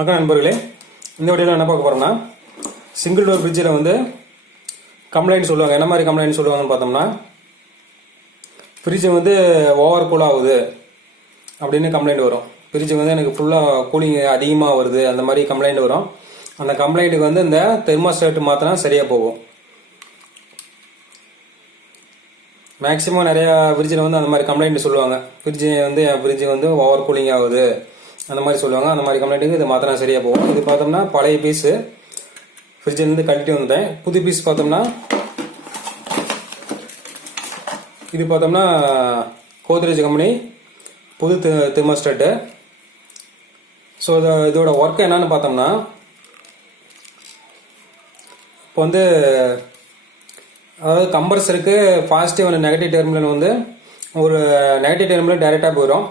வணக்கம் நண்பர்களே, இந்த வீடியோவில் என்ன பார்க்க போகிறோம்னா சிங்கிள் டோர் ஃப்ரிட்ஜில் வந்து கம்ப்ளைண்ட் சொல்லுவாங்க. என்ன மாதிரி கம்ப்ளைண்ட் சொல்லுவாங்கன்னு பார்த்தோம்னா, ஃப்ரிட்ஜ் வந்து ஓவர் கூல் ஆகுது அப்படின்னு கம்ப்ளைண்ட் வரும். ஃப்ரிட்ஜ் வந்து எனக்கு ஃபுல்லாக கூலிங் அதிகமாக வருது, அந்த மாதிரி கம்ப்ளைண்ட் வரும். அந்த கம்ப்ளைண்ட்டுக்கு வந்து இந்த தெர்மோஸ்டாட் மாற்றினா சரியாக போகும். மேக்ஸிமம் நிறையா ஃப்ரிட்ஜில் வந்து அந்த மாதிரி கம்ப்ளைண்ட் சொல்லுவாங்க. என் ஃப்ரிட்ஜ் வந்து ஓவர் கூலிங் ஆகுது அந்த மாதிரி சொல்லுவாங்க. அந்த மாதிரி கம்ப்ளைண்ட்டுக்கு இது மாத்தினா சரியாக போகும். இது பார்த்தோம்னா பழைய பீஸு ஃப்ரிட்ஜிலேருந்து கழட்டி வந்துட்டேன். புது பீஸ் பார்த்தோம்னா இது பார்த்தோம்னா கோத்ரேஜ் கம்பெனி புது தெர்மோஸ்டாட்டு. ஸோ இதோட ஒர்க் என்னன்னு பார்த்தோம்னா, இப்போ வந்து அதாவது கம்ப்ரஸருக்கு பாசிட்டிவ் அண்ட் நெகட்டிவ் டெர்மினல் வந்து ஒரு நெகட்டிவ் டெர்மினல் டைரெக்டாக போயிடும்.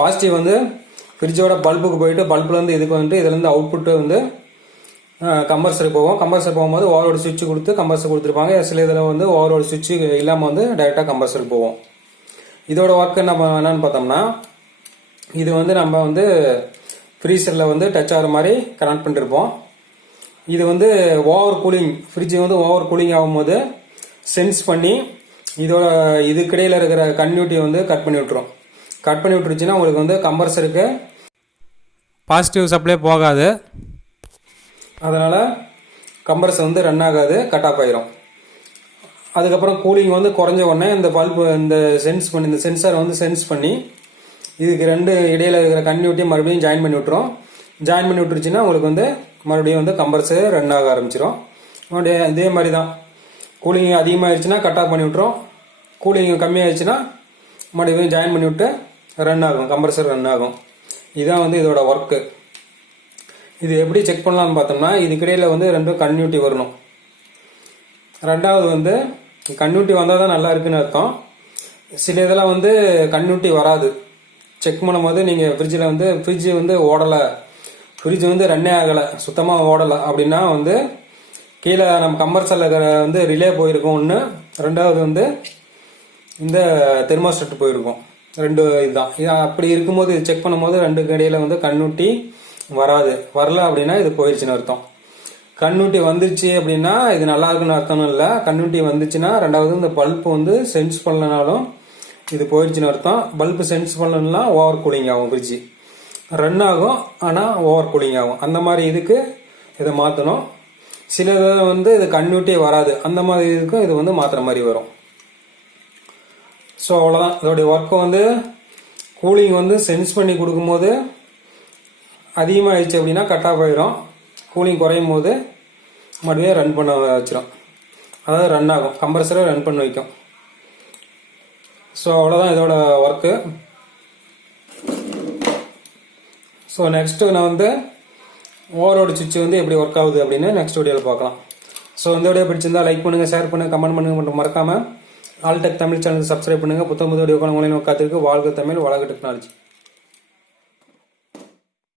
பாசிட்டிவ் வந்து ஃப்ரிட்ஜோட பல்புக்கு போயிட்டு பல்புலேருந்து இதுக்கு வந்துட்டு இதுலேருந்து அவுட்புட்டு வந்து கம்ப்ரஸருக்கு போகும். கம்ப்ரஸர் போகும்போது ஓவரோட சுவிட்ச் கொடுத்து கம்ப்ரஸர் கொடுத்துருப்பாங்க. சில இதில் வந்து ஓவரோட சுவிட்ச் இல்லாமல் வந்து டைரெக்டாக கம்ப்ரஸருக்கு போகும். இதோட ஒர்க் என்னன்னு பார்த்தோம்னா, இது வந்து நம்ம வந்து ஃப்ரீசரில் வந்து டச் ஆகிற மாதிரி கனெக்ட் பண்ணிருப்போம். இது வந்து ஓவர் கூலிங், ஃப்ரிட்ஜ் வந்து ஓவர் கூலிங் ஆகும்போது சென்ஸ் பண்ணி இதோட இதுக்கிடையில் இருக்கிற கன்டினியூட்டி வந்து கட் பண்ணி விட்டுரும். கட் பண்ணி விட்டுருச்சுன்னா உங்களுக்கு வந்து கம்ப்ரஸருக்கு பாசிட்டிவ் சப்ளை போகாது. அதனால் கம்ப்ரஸர் வந்து ரன் ஆகாது, கட் ஆஃப் ஆயிரும். அதுக்கப்புறம் கூலிங் வந்து குறைஞ்ச உடனே இந்த பல்பு இந்த சென்சார் வந்து சென்ஸ் பண்ணி இதுக்கு ரெண்டு இடையில இருக்கிற கன்டினியூட்டியை மறுபடியும் ஜாயின் பண்ணி விட்டுரும். ஜாயின் பண்ணி விட்டுருச்சுன்னா உங்களுக்கு வந்து மறுபடியும் வந்து கம்ப்ரஸர் ரன் ஆக ஆரம்பிச்சிடும். இதே மாதிரி தான் கூலிங் அதிகமாகிடுச்சுன்னா கட் ஆஃப் பண்ணி விட்டுரும். கூலிங் கம்மியாகிடுச்சுன்னா மறுபடியும் ஜாயின் பண்ணி விட்டு ரன் ஆகும், கம்ப்ரஸர் ரன் ஆகும். இதுதான் வந்து இதோட ஒர்க்கு. இது எப்படி செக் பண்ணலாம்னு பார்த்தோம்னா, இதுக்கிடையில் வந்து ரெண்டும் கன்டினியூட்டி வரணும். ரெண்டாவது வந்து கன்டினியூட்டி வந்தால் தான் நல்லா இருக்குன்னு அர்த்தம். சில இதெல்லாம் வந்து கன்டினியூட்டி வராது. செக் பண்ணும்போது நீங்கள் ஃப்ரிட்ஜ் வந்து ஓடலை, ஃப்ரிட்ஜ் வந்து ரன்னே ஆகலை, சுத்தமாக ஓடலை அப்படின்னா வந்து கீழே நம்ம கம்ப்ரஸரில் வந்து ரிலே போயிருக்கும் ஒன்று, ரெண்டாவது வந்து இந்த தெர்மோஸ்டாட் போயிருக்கும். ரெண்டு இதுதான். இது அப்படி இருக்கும்போது இது செக் பண்ணும்போது ரெண்டு இடையில வந்து கன்டினியூட்டி வரல அப்படின்னா இது போயிடுச்சுன்னு அர்த்தம். கன்டினியூட்டி வந்துருச்சு அப்படின்னா இது நல்லா இருக்குன்னு அர்த்தம் இல்லை. கன்டினியூட்டி வந்துச்சுன்னா ரெண்டாவது இந்த பல்ப் வந்து சென்ஸ் பண்ணலனாலும் இது போயிடுச்சுன்னு அர்த்தம். பல்ப் சென்ஸ் பண்ணலன்னா ஓவர் கூலிங் ஆகும், ஃப்ரிட்ஜ் ரன் ஆகும் ஆனால் ஓவர் கூலிங் ஆகும். அந்த மாதிரி இதுக்கு இதை மாற்றணும். சில இதில் வந்து இது கன்டினியூட்டியே வராது, அந்த மாதிரி இதுக்கும் இது வந்து மாற்றுற மாதிரி வரும். ஸோ அவ்வளோதான் இதோடைய ஒர்க்கு. வந்து கூலிங் வந்து சென்ஸ் பண்ணி கொடுக்கும்போது அதிகமாகிடுச்சு அப்படின்னா கட் ஆஃப் ஆகிடும். கூலிங் குறையும் போது மறுபடியும் ரன் பண்ண வச்சிடும், அதாவது ரன் ஆகும், கம்ப்ரஸரை ரன் பண்ண வைக்கும். ஸோ அவ்வளோதான் இதோட ஒர்க்கு. ஸோ நெக்ஸ்ட்டு நான் வந்து ஓவரோட சுவிட்ச் வந்து எப்படி ஒர்க் ஆகுது அப்படின்னு நெக்ஸ்ட் வீடியோவில் பார்க்கலாம். ஸோ இந்த வீடியோ பிடிச்சிருந்தா லைக் பண்ணுங்கள், ஷேர் பண்ணுங்கள், கமெண்ட் பண்ணுங்கள் மற்றும் மறக்காமல் ஆல்டெக் தமிழ் சேனலுக்கு சப்ஸ்கிரைப் பண்ணுங்கள். புத்தம் புது வீடியோ உங்களை காத்திருக்கு. வாழ்க தமிழ், வளர்க டெக்னாலஜி.